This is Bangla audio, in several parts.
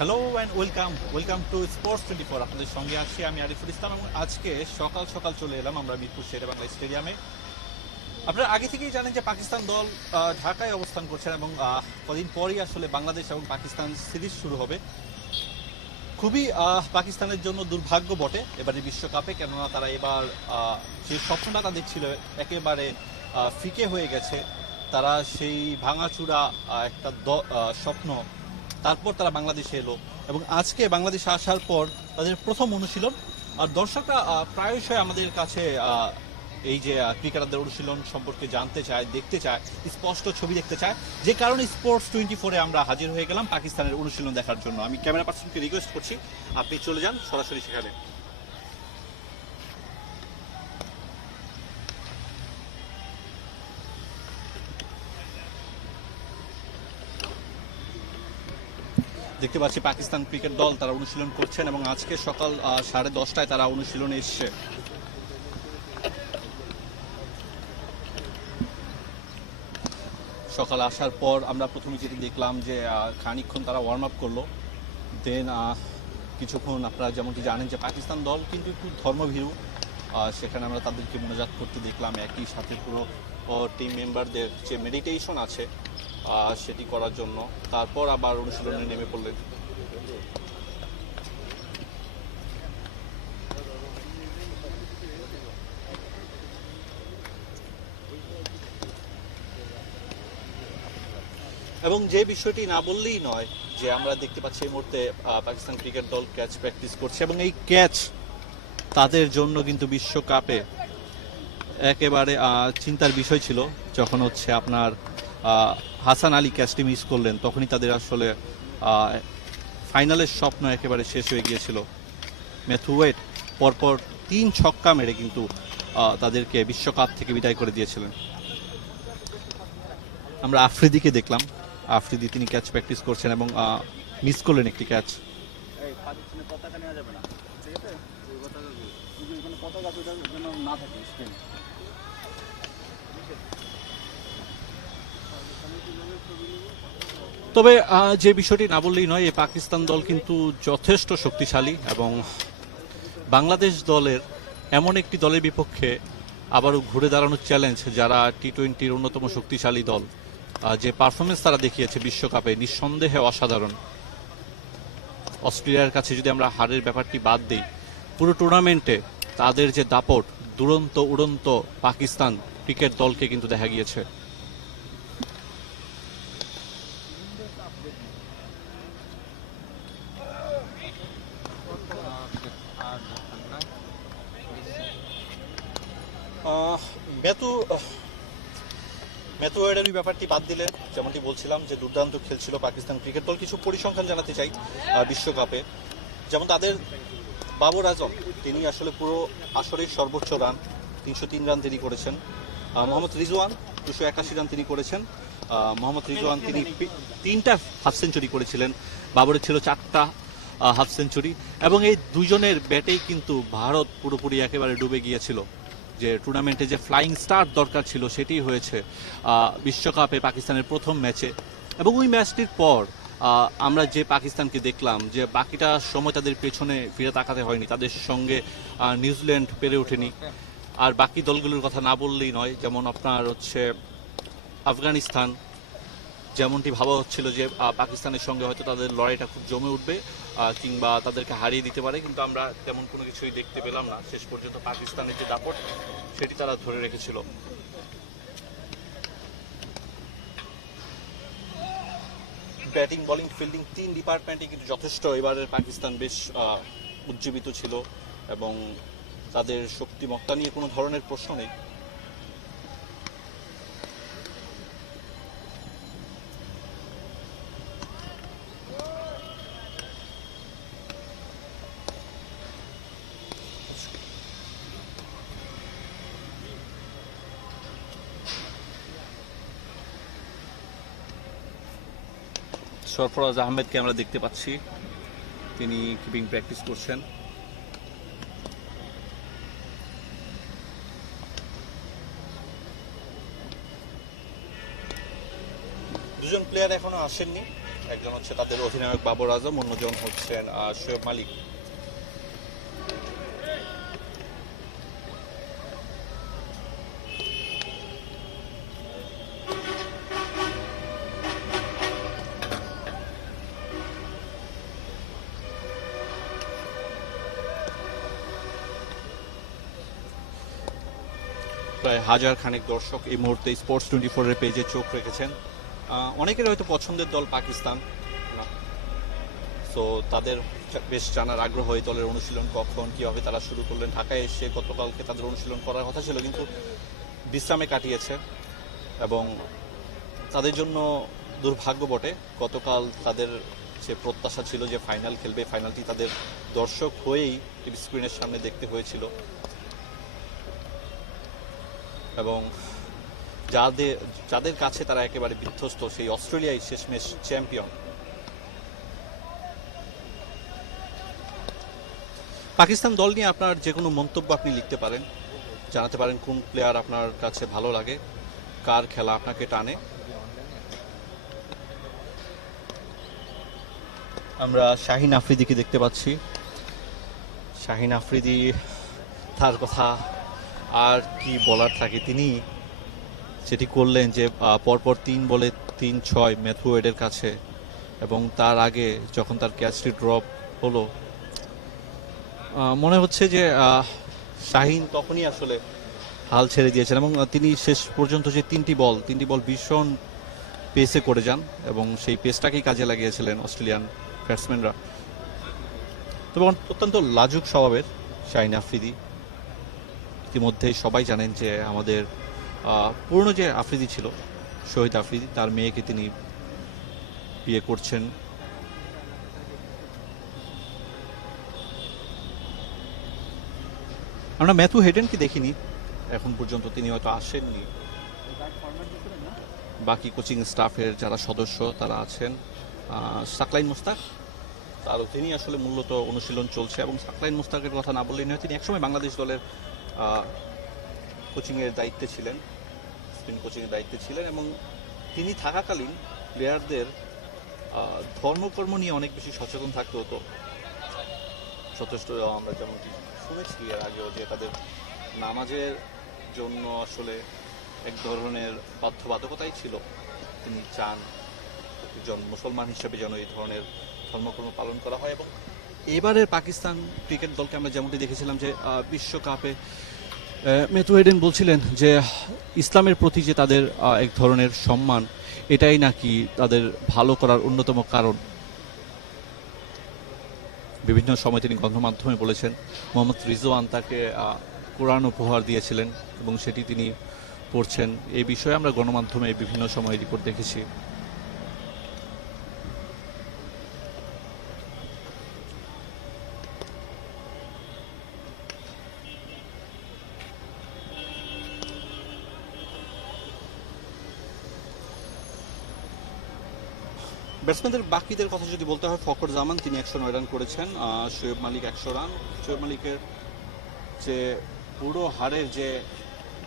Hello and welcome to sports 24। আপনাদের সঙ্গে আছি আমি আরিফুল ইসলাম এবং আজকে সকাল সকাল চলে এলাম আমরা মিরপুর শেরেবাংলা স্টেডিয়ামে। আপনারা আগে থেকেই জানেন যে পাকিস্তান দল ঢাকায় অবস্থান করছেন এবং কদিন পরই আসলে বাংলাদেশ এবং পাকিস্তান সিরিজ শুরু হবে। খুবই পাকিস্তানের জন্য দুর্ভাগ্য বটে এবারে বিশ্বকাপে, কেননা তারা এবার যে স্বপ্নটা তাদের ছিল একেবারে ফিকে হয়ে গেছে। তারা সেই ভাঙাচুরা একটা স্বপ্ন, তারপর তারা বাংলাদেশে এলো এবং আজকে বাংলাদেশে আসার পর তাদের প্রথম অনুশীলন। আর দর্শকরা প্রায়শই আমাদের কাছে এই যে ক্রিকেটারদের অনুশীলন সম্পর্কে জানতে চায়, দেখতে চায়, স্পষ্ট ছবি দেখতে চায়, যে কারণে স্পোর্টস 24-এ আমরা হাজির হয়ে গেলাম পাকিস্তানের অনুশীলন দেখার জন্য। আমি ক্যামেরা পার্সনকে রিকোয়েস্ট করছি আপনি চলে যান সরাসরি সেখানে। দেখতে পাচ্ছি পাকিস্তান ক্রিকেট দল তারা অনুশীলন করছেন এবং আজকে সকাল 10:30টায় তারা অনুশীলনে এসছে। সকালে আসার পর আমরা প্রথমে যেটি দেখলাম যে খানিকক্ষণ তারা ওয়ার্ম আপ করলো, দেন কিছুক্ষণ আপনারা যেমনটি জানেন যে পাকিস্তান দল কিন্তু একটু ধর্মভীরু, সেখানে আমরা তাদেরকে মোনাজাত করতে দেখলাম, একই সাথে পুরো টিম মেম্বারদের যে মেডিটেশন আছে সেটি করার জন্য। তারপর আবার অনুশীলনে নেমে পড়লেন। এবং যে বিষয়টি না বললেই নয় যে আমরা দেখতে পাচ্ছি এই মুহূর্তে পাকিস্তান ক্রিকেট দল ক্যাচ প্র্যাকটিস করছে এবং এই ক্যাচ তাদের জন্য কিন্তু বিশ্বকাপে একেবারে চিন্তার বিষয় ছিল। যখন হচ্ছে আপনার হাসান আলী ক্যাচটি মিস করলেন, তখনই তাদের আসলে ফাইনালের স্বপ্ন একেবারে শেষ হয়ে গিয়েছিল। ম্যাথু ওয়েড পরপর 3 ছক্কা মেরে কিন্তু তাদেরকে বিশ্বকাপ থেকে বিদায় করে দিয়েছিলেন। আমরা আফ্রিদিকে দেখলাম, আফ্রিদি তিনি ক্যাচ প্র্যাকটিস করছেন এবং মিস করলেন একটি ক্যাচ। তবে যে বিষয়টি না বললেই নয়, এই পাকিস্তান দল কিন্তু যথেষ্ট শক্তিশালী এবং বাংলাদেশ দলের এমন একটি দলের বিপক্ষে আবারও ঘুরে দাঁড়ানোর চ্যালেঞ্জ, যারা টি-20-র অন্যতম শক্তিশালী দল। যে পারফরমেন্স তারা দেখিয়েছে বিশ্বকাপে নিঃসন্দেহে অসাধারণ। অস্ট্রেলিয়ার কাছে যদি আমরা হারের ব্যাপারটি বাদ দিই, পুরো টুর্নামেন্টে তাদের যে দাপট, দুরন্ত উড়ন্ত পাকিস্তান ক্রিকেট দলকে কিন্তু দেখা গিয়েছে। ম্যাথু ওয়েডের ব্যাপারটি বাদ দিলে, যেমনটি বলছিলাম যে দুর্দান্ত খেলছিল পাকিস্তান ক্রিকেট দল। কিছু পরিসংখ্যান জানাতে চাই বিশ্বকাপে। যেমন তাদের বাবর আজম, তিনি আসলে পুরো আসরের সর্বোচ্চ রান 303 রান তিনি করেছেন। মোহাম্মদ রিজওয়ান 281 রান তিনি করেছেন। মোহাম্মদ রিজওয়ান তিনি 3টা হাফ সেঞ্চুরি করেছিলেন, বাবরের ছিল 4টা হাফ সেঞ্চুরি। এবং এই দুজনের ব্যাটেই কিন্তু ভারত পুরোপুরি একেবারে ডুবে গিয়েছিল। যে টুর্নামেন্টে যে ফ্লাইং স্টার দরকার ছিল সেটি হয়েছে বিশ্বকাপে পাকিস্তানের প্রথম ম্যাচে। এবং ওই ম্যাচটির পর আমরা যে পাকিস্তানকে দেখলাম, যে বাকিটা সময় তাদের পেছনে ফিরে তাকাতে হয়নি, তাদের সঙ্গে নিউজিল্যান্ড পেরে ওঠেনি। আর বাকি দলগুলোর কথা না বললেই নয়, যেমন আপনার হচ্ছে আফগানিস্তান, যেমনটি ভাবা হচ্ছিল যে পাকিস্তানের সঙ্গে হয়তো তাদের লড়াইটা খুব জমে উঠবে কিংবা তাদেরকে হারিয়ে দিতে পারে, কিন্তু আমরা তেমন কোনো কিছুই দেখতে পেলাম না। শেষ পর্যন্ত পাকিস্তানের যে দাপট সেটি তারা ধরে রেখেছিল। ব্যাটিং, বোলিং, ফিল্ডিং 3 ডিপার্টমেন্টে কিন্তু যথেষ্ট এবারের পাকিস্তান বেশ উজ্জীবিত ছিল এবং তাদের শক্তিমত্তা নিয়ে কোনো ধরনের প্রশ্ন নেই। সরফরাজ আহমেদকে আমরা দেখতে পাচ্ছি, তিনি কিপিং প্র্যাকটিস করছেন। দুজন প্লেয়ার এখনো আসেননি, একজন হচ্ছে তাদের অধিনায়ক বাবর আজম, অন্যজন হচ্ছেন শোয়েব মালিক। প্রায় 1000 খানেক দর্শক এই মুহূর্তে স্পোর্টস 24 এর পেজে চোখ রেখেছেন। অনেকের হয়তো পছন্দের দল পাকিস্তান, তো তাদের বেশ জানার আগ্রহ এই দলের অনুশীলন কখন কীভাবে তারা শুরু করলেন। ঢাকায় এসে গতকালকে তাদের অনুশীলন করার কথা ছিল, কিন্তু বিশ্রামে কাটিয়েছে এবং তাদের জন্য দুর্ভাগ্য বটে। গতকাল তাদের যে প্রত্যাশা ছিল যে ফাইনাল খেলবে, ফাইনালটি তাদের দর্শক হয়েই টিভি স্ক্রিনের সামনে দেখতে হয়েছিল এবং যাদের কাছে তারা একেবারে বিধ্বস্ত, সেই অস্ট্রেলিয়াই শেষমেশ চ্যাম্পিয়ন। পাকিস্তান দল নিয়ে আপনার যে কোনো মন্তব্য আপনি লিখতে পারেন, জানাতে পারেন কোন প্লেয়ার আপনার কাছে ভালো লাগে, কার খেলা আপনাকে টানে। আমরা শাহিন আফ্রিদিকে দেখতে পাচ্ছি। শাহিন আফ্রিদি, তার কথা আর কি বলার থাকে। তিনি যেটি করলেন যে পরপর 3 বলে 3-6 ম্যাথু ওয়েডের কাছে, এবং তার আগে যখন তার ক্যাচটি ড্রপ হলো মনে হচ্ছে যে শাহিন তখনই আসলে হাল ছেড়ে দিয়েছেন এবং তিনি শেষ পর্যন্ত যে 3টি বল ভীষণ পেসে করে যান এবং সেই পেসটাকেই কাজে লাগিয়েছিলেন অস্ট্রেলিয়ান ব্যাটসম্যানরা। তবে অত্যন্ত লাজুক স্বভাবের শাহিন আফ্রিদি। ইতিমধ্যেই সবাই জানেন যে আমাদের পুরনো যে আফ্রিদি ছিল, শহীদ আফ্রিদি, তার মেয়েকে তিনি বিয়ে করছেন। আমরা ম্যাথু হেডেনকে দেখিনি এখন পর্যন্ত, তিনি হয়তো আসেননি। বাকি কোচিং স্টাফের যারা সদস্য তারা আছেন। সাকলাইন মুস্তাক, তারও তিনি আসলে মূলত অনুশীলন চলছে এবং সাকলাইন মুস্তাকের কথা না বললেই নয়, তিনি একসময় বাংলাদেশ দলের কোচিংয়ের দায়িত্বে ছিলেন, স্পিন কোচিংয়ের দায়িত্বে ছিলেন এবং তিনি থাকাকালীন প্লেয়ারদের ধর্মকর্ম নিয়ে অনেক বেশি সচেতন থাকতে হতো। যথেষ্ট আমরা যেমনটি শুনেছি এর আগেও যে তাদের নামাজের জন্য আসলে এক ধরনের বাধ্যবাধকতাই ছিল। তিনি চান একজন মুসলমান হিসেবে যেন এই ধরনের ধর্মকর্ম পালন করা হয়। এবং এবারের পাকিস্তান ক্রিকেট দলকে আমরা যেমনটি দেখেছিলাম যে বিশ্বকাপে ম্যাথু হেডেন বলছিলেন যে ইসলামের প্রতি যে তাদের এক ধরনের সম্মান, এটাই নাকি তাদের ভালো করার অন্যতম কারণ। বিভিন্ন সময় তিনি গণমাধ্যমে বলেছেন মোহাম্মদ রিজওয়ান তাকে কোরআন উপহার দিয়েছিলেন এবং সেটি তিনি পড়ছেন। এই বিষয়ে আমরা গণমাধ্যমে বিভিন্ন সময় রিপোর্ট দেখেছি। ব্যাটসম্যানদের বাকিদের কথা যদি বলতে হয়, ফখর জামান তিনি 109 রান করেছেন, শোয়েব মালিক 100 রান। শোয়েব মালিকের যে পুরো হারের যে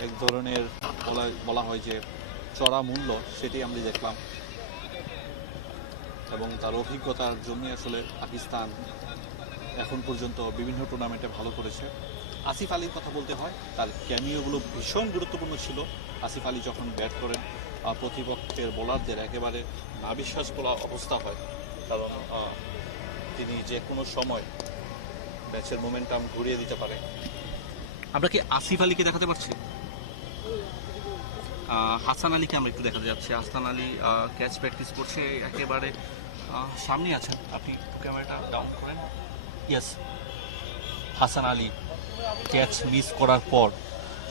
এক ধরনের বলা হয় যে চড়া মূল্য, সেটি আমরা দেখলাম এবং তার অভিজ্ঞতার জন্য আসলে পাকিস্তান এখন পর্যন্ত বিভিন্ন টুর্নামেন্টে ভালো করেছে। আসিফ আলীর কথা বলতে হয়, তার ক্যামিওগুলো ভীষণ গুরুত্বপূর্ণ ছিল। আসিফ আলী যখন ব্যাট করেন প্রতিপক্ষের বোলারদের একেবারে নাবিশ্বাস বলা অবস্থা হয়, কারণ তিনি যে কোনো সময় ম্যাচের মোমেন্টাম ঘুরিয়ে দিতে পারে। আমরা কি আসিফ আলীকে দেখাতে পারছি? হাসান আলীকে আমরা একটু দেখাতে যাচ্ছি। হাসান আলী ক্যাচ প্র্যাকটিস করছে, একেবারে সামনে আছেন। আপনি ক্যামেরাটা ডাউন করেন। Yes, Hasan Ali catch miss করার পর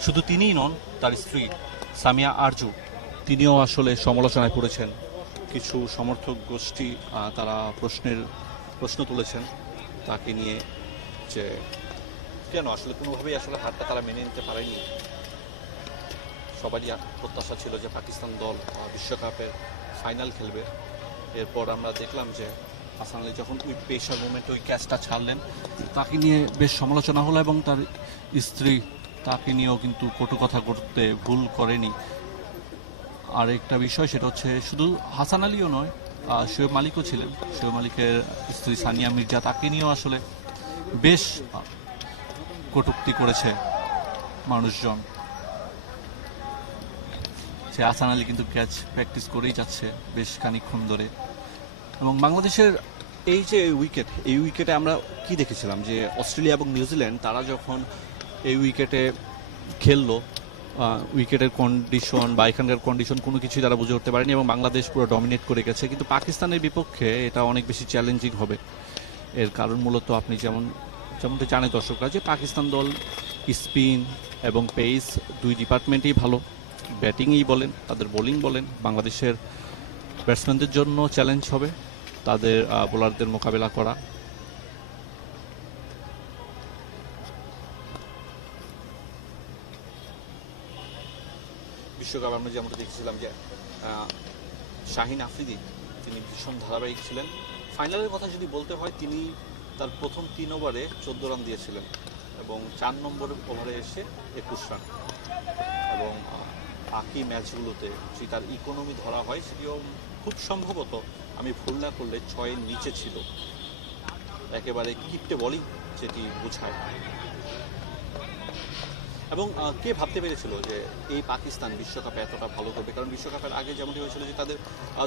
শুধু তিনিই নন, তার স্ত্রী সামিয়া আরজু তিনিও আসলে সমালোচনায় পড়েছেন। কিছু সমর্থক গোষ্ঠী তারা প্রশ্ন তুলেছেন তাকে নিয়ে, যে কেন আসলে কোনোভাবেই আসলে হারটা তারা মেনে নিতে পারেনি। সবারই প্রত্যাশা ছিল যে পাকিস্তান দল বিশ্বকাপের ফাইনাল খেলবে। এরপর আমরা দেখলাম যে হাসান আলী যখন ওই পেসার মোমেন্টে ওই ক্যাচটা ছাড়লেন, তাকে নিয়ে বেশ সমালোচনা হলো এবং তার স্ত্রী তাকে নিয়েও কিন্তু কটু কথা করতে ভুল করেনি। আর একটা বিষয় সেটা হচ্ছে শুধু হাসান আলীও নয়, শোয়েব মালিকও ছিলেন। শোয়েব মালিকের স্ত্রী সানিয়া মির্জা, তাকে নিয়েও আসলে বেশ কটূক্তি করেছে মানুষজন। সে হাসান আলী কিন্তু ক্যাচ প্র্যাকটিস করেই যাচ্ছে বেশ খানিকক্ষণ ধরে। এবং বাংলাদেশের এই যে এই উইকেটে আমরা কি দেখেছিলাম যে অস্ট্রেলিয়া এবং নিউজিল্যান্ড তারা যখন এই উইকেটে খেললো, উইকেটের কন্ডিশন বা এখানকার কন্ডিশন কোনো কিছুই তারা বুঝে উঠতে পারেনি এবং বাংলাদেশ পুরো ডমিনেট করে গেছে। কিন্তু পাকিস্তানের বিপক্ষে এটা অনেক বেশি চ্যালেঞ্জিং হবে। এর কারণ মূলত আপনি যেমনটা জানে দর্শকরা যে পাকিস্তান দল স্পিন এবং পেস দুই ডিপার্টমেন্টেই ভালো। ব্যাটিংই বলেন, তাদের বোলিং বলেন, বাংলাদেশের ব্যাটসম্যানদের জন্য চ্যালেঞ্জ হবে তাদের বোলারদের মোকাবেলা করা। বিশ্বকাপ আমরা যেমন দেখছিলাম যে শাহিন আফ্রিদি তিনি ভীষণ ধারাবাহিক ছিলেন। ফাইনালের কথা যদি বলতে হয়, তিনি তার প্রথম 3 ওভারে 14 রান দিয়েছিলেন এবং 4 নম্বর ওভারে এসে 21 রান। এবং বাকি ম্যাচগুলোতে যদি তার ইকোনমি ধরা হয় সেটিও খুব সম্ভবত, আমি ভুল না করলে 6-এর নিচে ছিল। একেবারে কিপটে বোলিং যেটি বোঝায়। এবং কে ভাবতে পেরেছিল যে এই পাকিস্তান বিশ্বকাপে এতটা ভালো করবে? কারণ বিশ্বকাপের আগে যেমনটি হয়েছিল যে তাদের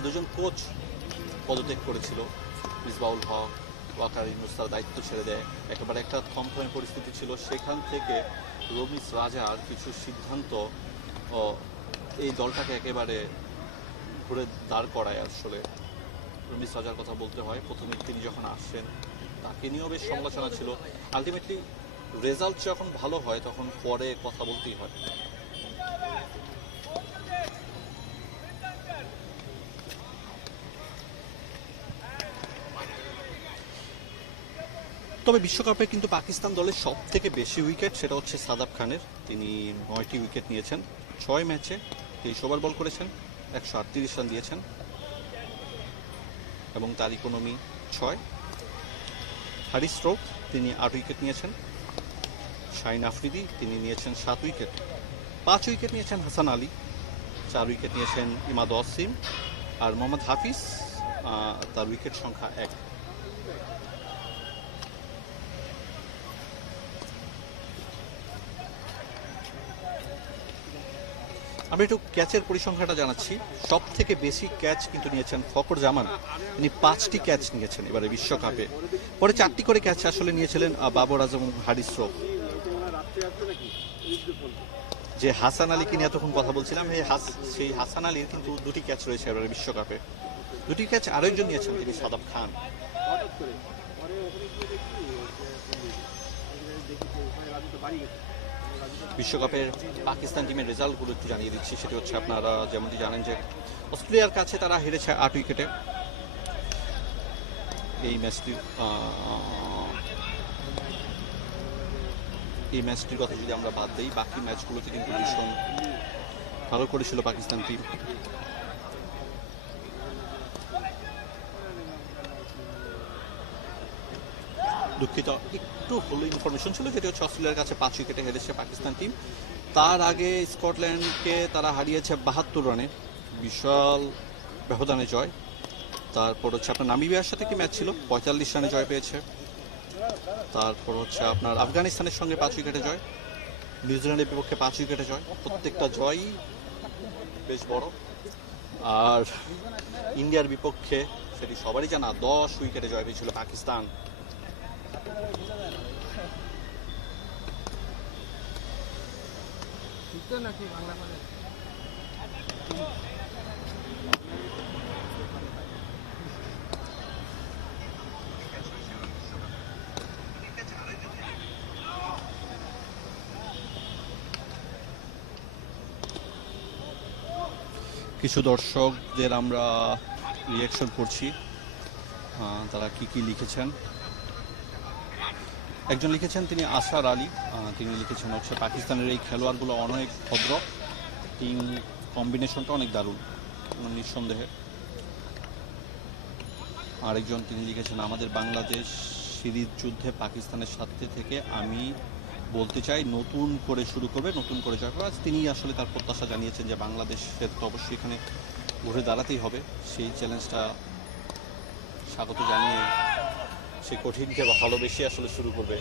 দুজন কোচ পদত্যাগ করেছিল। মিসবাউল হক, ওয়াকার ইউনুস তার দায়িত্ব ছেড়ে দেয়। একেবারে একটা থমথমে পরিস্থিতি ছিল। সেখান থেকে রমিজ রাজার কিছু সিদ্ধান্ত এই দলটাকে একেবারে ঘুরে দাঁড় করায়। আসলে রমিজ রাজার কথা বলতে হয়, প্রথমে তিনি যখন আসছেন তাকে নিয়েও বেশ সমালোচনা ছিল। আলটিমেটলি রেজাল্ট যখন ভালো হয় তখন পরে কথা বলতেই হয়। তবে বিশ্বকাপে কিন্তু পাকিস্তান দলের সব থেকে বেশি উইকেট সেটা হচ্ছে সাদাব খানের। তিনি 9টি উইকেট নিয়েছেন 6 ম্যাচে, 23 ওভার বল করেছেন, 138 রান দিয়েছেন এবং তার ইকোনমি 6। হারিস রৌফ তিনি 8 উইকেট নিয়েছেন। শাহিন আফ্রিদি তিনি নিয়েছেন 7 উইকেট। 5 উইকেট নিয়েছেন হাসান আলী, 4 উইকেট নিয়েছেন ইমাদ ওয়াসিম, আর মোহাম্মদ হাফিজ তার উইকেট সংখ্যা 1। আমি একটু ক্যাচের পরিসংখ্যানটা জানাচ্ছি। সব থেকে বেশি ক্যাচ কিন্তু নিয়েছেন ফখর জামান, তিনি 5টি ক্যাচ নিয়েছেন এবারে বিশ্বকাপে। পরে 4টি করে ক্যাচ আসলে নিয়েছিলেন বাবর আজম এবং হারিস রৌফ। যে হাসান আলীকে নিয়ে এতক্ষণ কথা বলছিলাম, সেই হাসান আলীর কিন্তু 2টি ক্যাচ রয়েছে এবারে বিশ্বকাপে। 2টি ক্যাচ আরেকজন নিয়েছেন, তিনি সাদাব খান। বিশ্বকাপের পাকিস্তান টিমের রেজাল্টগুলো একটু জানিয়ে দিচ্ছি। সেটি হচ্ছে আপনারা যেমনটি জানেন যে অস্ট্রেলিয়ার কাছে তারা হেরেছে 8 উইকেটে। এই ম্যাচটির কথা যদি আমরা বাদ দিই, বাকি ম্যাচগুলোতে কিন্তু ভীষণ ভালো করেছিল পাকিস্তান টিম। দুঃখিত, একটু হলো ইনফরমেশন ছিল, যেটি হচ্ছে অস্ট্রেলিয়ার কাছে 5 উইকেটে হেরেছে পাকিস্তান টিম। তার আগে স্কটল্যান্ডকে তারা হারিয়েছে 72 রানে, বিশাল ব্যবধানে জয়। তারপর হচ্ছে আপনার নামিবিয়ার সাথে কি ম্যাচ ছিল, 45 রানে জয় পেয়েছে। তারপর হচ্ছে আপনার আফগানিস্তানের সঙ্গে 5 উইকেটে জয়, নিউজিল্যান্ডের বিপক্ষে 5 উইকেটে জয়। প্রত্যেকটা জয়ই বেশ বড়। আর ইন্ডিয়ার বিপক্ষে সেটি সবারই জানা 10 উইকেটে জয় পেয়েছিল পাকিস্তান। কিছু দর্শকদের আমরা রিয়াকশন করছি, তারা কি লিখেছেন। একজন লিখেছেন তিনি আসার আলী, তিনি লিখেছেন হচ্ছে পাকিস্তানের এই খেলোয়াড়গুলো অনেক ভদ্র, টিম কম্বিনেশনটা অনেক দারুণ নিঃসন্দেহে। আরেকজন তিনি লিখেছেন আমাদের বাংলাদেশ সিরিজ যুদ্ধে পাকিস্তানের সাথে থেকে আমি বলতে চাই নতুন করে শুরু করবে, নতুন করে জয় করবে। তিনি আসলে তার প্রত্যাশা জানিয়েছেন যে বাংলাদেশের তো অবশ্যই এখানে ঘুরে দাঁড়াতেই হবে, সেই চ্যালেঞ্জটা স্বাগত জানিয়ে সেই কঠিনকে ভালোবেসে আসলে শুরু করবে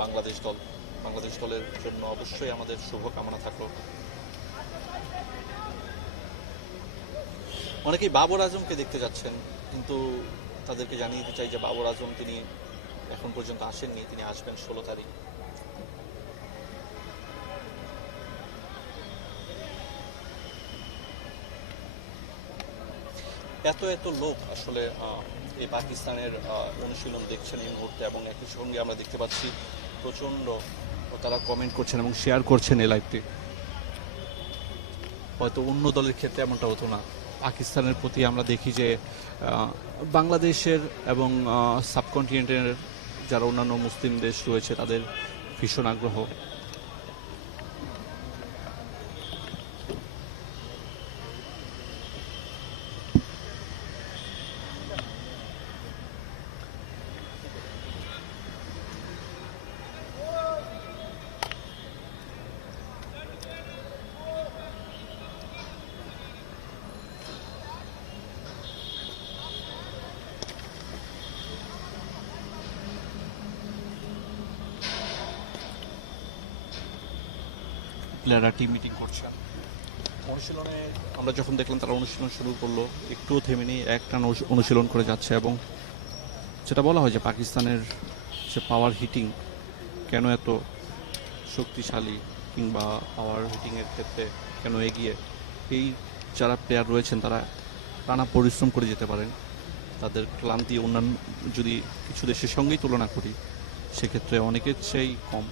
বাংলাদেশ দল। বাংলাদেশ দলের জন্য অবশ্যই আমাদের শুভকামনা থাকলো। অনেকেই বাবর আজমকে দেখতে যাচ্ছেন, কিন্তু তাদেরকে জানিয়ে দিতে চাই যে বাবর আজম তিনি এখন পর্যন্ত আসেননি, তিনি আসবেন 16 তারিখ। এত এত লোক আসলে এই পাকিস্তানের অনুশীলন দেখছেন এই মুহূর্তে, এবং একই সঙ্গে আমরা দেখতে পাচ্ছি প্রচণ্ড তারা কমেন্ট করছেন এবং শেয়ার করছেন এই লাইভটি। হয়তো অন্য দলের ক্ষেত্রে এমনটা হতো না। পাকিস্তানের প্রতি আমরা দেখি যে বাংলাদেশের এবং সাবকন্টিনেন্টের যারা অন্যান্য মুসলিম দেশ রয়েছে তাদের ভীষণ আগ্রহ। প্লেয়াররা টিম মিটিং করছে। অনুশীলনে আমরা যখন দেখলাম তারা অনুশীলন শুরু করলো, একটুও থেমে নিয়ে একটান অনুশীলন করে যাচ্ছে, এবং যেটা বলা হয় যে পাকিস্তানের যে পাওয়ার হিটিং কেন এত শক্তিশালী কিংবা পাওয়ার হিটিংয়ের ক্ষেত্রে কেন এগিয়ে, এই যারা প্লেয়ার রয়েছেন তারা টানা পরিশ্রম করে যেতে পারেন। তাদের ক্লান্তি অন্যান্য যদি কিছু দেশের সঙ্গেই তুলনা করি সেক্ষেত্রে অনেকের চেয়েই কম।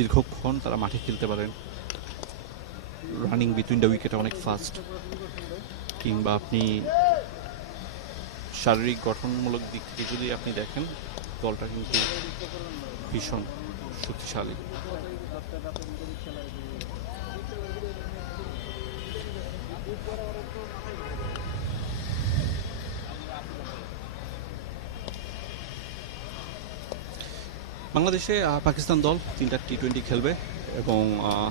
দীর্ঘক্ষণ তারা মাঠে খেলতে পারেন। রানিং বিটুইন দ্য উইকেট অনেক ফাস্ট, কিংবা আপনি শারীরিক গঠনমূলক দিক থেকে যদি আপনি দেখেন দলটা কিন্তু ভীষণ শক্তিশালী। বাংলাদেশে পাকিস্তান দল 3টা টি20 খেলবে এবং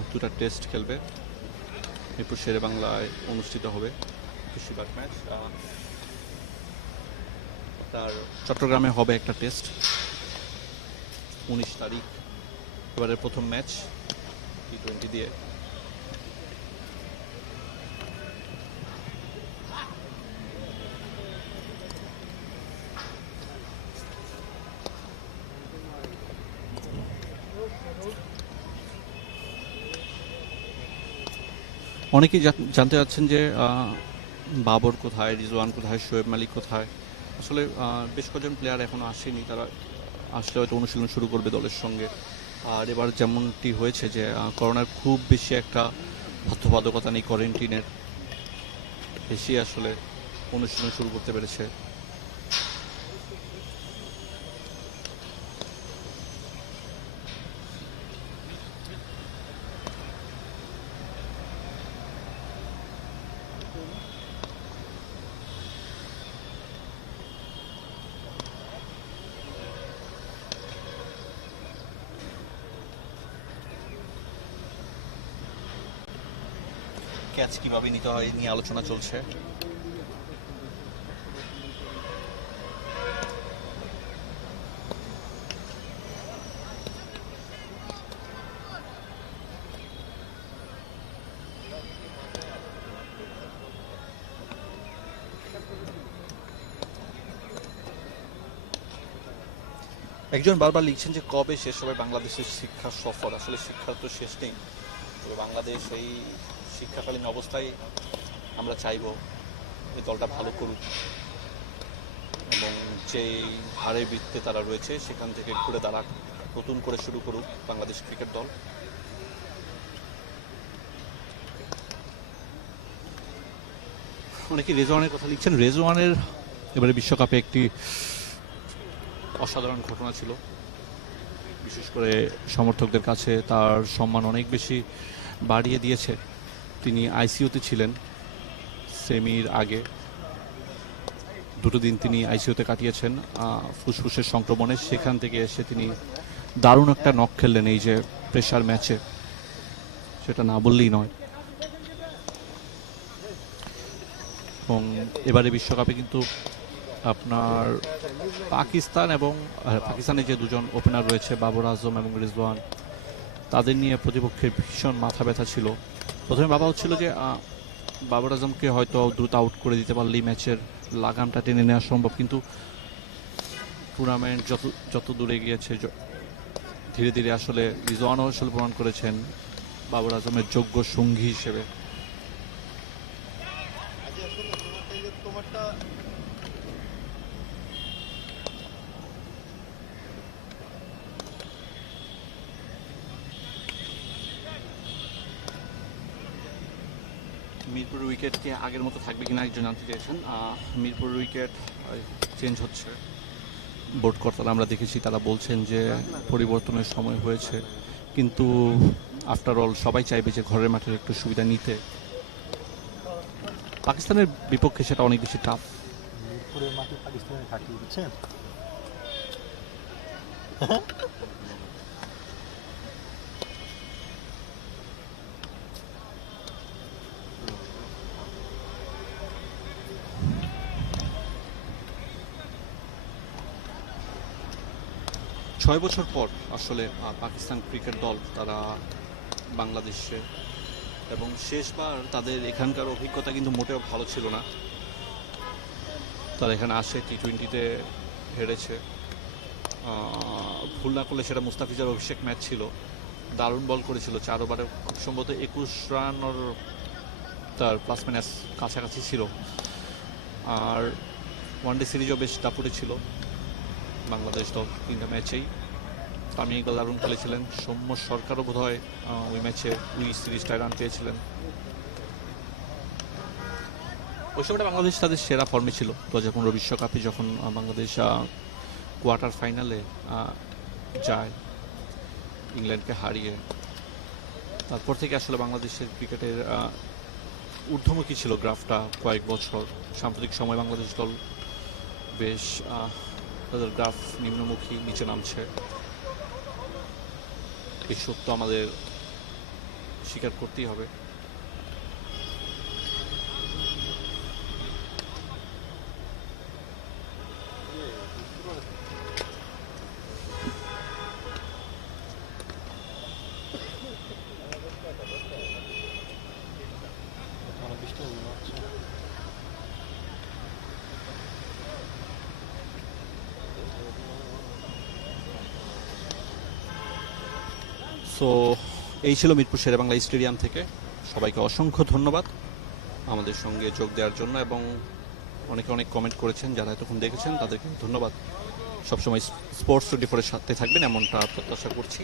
2টা টেস্ট খেলবে। এরপর শেরে বাংলায় অনুষ্ঠিত হবে বেশিরভাগ ম্যাচ। তার চট্টগ্রামে হবে একটা টেস্ট 19 তারিখ, এবারের প্রথম ম্যাচ টি20 দিয়ে। অনেকেই জানতে চাচ্ছেন যে বাবর কোথায়, রিজওয়ান কোথায়, শোয়েব মালিক কোথায়। আসলে বেশ কয়েকজন প্লেয়ার এখনও আসেনি, তারা আসলে হয়তো অনুশীলন শুরু করবে দলের সঙ্গে। আর এবার যেমনটি হয়েছে যে করোনার খুব বেশি একটা বাধ্যবাধকতা নেই, কোয়ারেন্টিনের বেশি আসলে অনুশীলন শুরু করতে পেরেছে। ক্যাচ কিভাবে নিতে হয় নিয়ে আলোচনা চলছে। একজন বারবার লিখছেন যে কবে শেষ হবে বাংলাদেশের শিক্ষা সফর। আসলে শিক্ষার তো শেষ নেই, তবে বাংলাদেশ এই শিক্ষাকালীন অবস্থায় আমরা চাইব এই দলটা ভালো করুক এবং যেই হারে বৃত্তে তারা রয়েছে সেখান থেকে ঘুরে দাঁড়াক, নতুন করে শুরু করুক বাংলাদেশ ক্রিকেট দল। অনেকে রেজওয়ানের কথা লিখছেন। রেজওয়ানের এবারে বিশ্বকাপে একটি অসাধারণ ঘটনা ছিল, বিশেষ করে সমর্থকদের কাছে তার সম্মান অনেক বেশি বাড়িয়ে দিয়েছে। তিনি আইসিইউতে ছিলেন সেমির আগে, 2 দিন তিনি আইসিইউতে কাটিয়েছেন ফুসফুসের সংক্রমণে। সেখান থেকে এসে তিনি দারুণ একটা নক খেললেন এই যে প্রেশার ম্যাচে, সেটা না বললেই নয়। এবং এবারে বিশ্বকাপে কিন্তু আপনার পাকিস্তান এবং পাকিস্তানের যে দুজন ওপেনার রয়েছে বাবর আজম এবং রিজওয়ান, তাদের নিয়ে প্রতিপক্ষের ভীষণ মাথা ব্যথা ছিল। প্রথমে ভাবা হচ্ছিল যে বাবর আজমকে হয়তো দ্রুত আউট করে দিতে পারলেই ম্যাচের লাগামটা টেনে নেওয়া সম্ভব, কিন্তু টুর্নামেন্ট যত যত দূরে গিয়েছে ধীরে ধীরে আসলে রিজওয়ানও আসলে প্রমাণ করেছেন বাবর আজমের যোগ্য সঙ্গী হিসেবে। মিরপুরের উইকেট কি আগের মতো থাকবে কিনা একজন জানতে চেয়েছেন। মিরপুরের উইকেট চেঞ্জ হচ্ছে, বোর্ড কর্তারা আমরা দেখেছি তারা বলছেন যে পরিবর্তনের সময় হয়েছে, কিন্তু আফটার অল সবাই চাইবে যে ঘরের মাঠের একটু সুবিধা নিতে। পাকিস্তানের বিপক্ষে সেটা অনেক বেশি টাফ। মিরপুরের মাঠে পাকিস্তানের ঘাঁটি, বুঝছেন? 6 বছর পর আসলে পাকিস্তান ক্রিকেট দল তারা বাংলাদেশে, এবং শেষবার তাদের এখানকার অভিজ্ঞতা কিন্তু মোটেও ভালো ছিল না। তারা এখানে আসে, টি-20-তে হেরেছে। ভুল না করলে সেটা মুস্তাফিজের অভিষেক ম্যাচ ছিল। দারুণ বল করেছিল 4 ওভারে, খুব সম্ভবত 21 রান ওর তার প্লাস মাইনাস কাছাকাছি ছিল। আর ওয়ানডে সিরিজও বেশ দাপুটে ছিল বাংলাদেশ দল 3টা ম্যাচেই। তামিম ইকবাল দারুণ খেলেছিলেন, সৌম্য সরকারও বোধ হয় ওই ম্যাচে ওই সিরিজটায় রান পেয়েছিলেন। ওই সময়টা বাংলাদেশ তাদের সেরা ফর্মে ছিল 2015 বিশ্বকাপে, যখন বাংলাদেশ কোয়ার্টার ফাইনালে যায় ইংল্যান্ডকে হারিয়ে। তারপর থেকে আসলে বাংলাদেশের ক্রিকেটের ঊর্ধ্বমুখী ছিল গ্রাফটা কয়েক বছর। সাম্প্রতিক সময় বাংলাদেশ দল বেশ তাদের গ্রাফ নিম্নমুখী, নিচে নামছে। এই সত্য আমাদের স্বীকার করতেই হবে। সো এই ছিল মিরপুর শেরেবাংলা স্টেডিয়াম থেকে। সবাইকে অসংখ্য ধন্যবাদ আমাদের সঙ্গে যোগ দেওয়ার জন্য, এবং অনেকে অনেক কমেন্ট করেছেন, যারা এতক্ষণ দেখেছেন তাদেরকে ধন্যবাদ। সবসময় স্পোর্টস 24-এর সাথে থাকবেন এমনটা প্রত্যাশা করছি।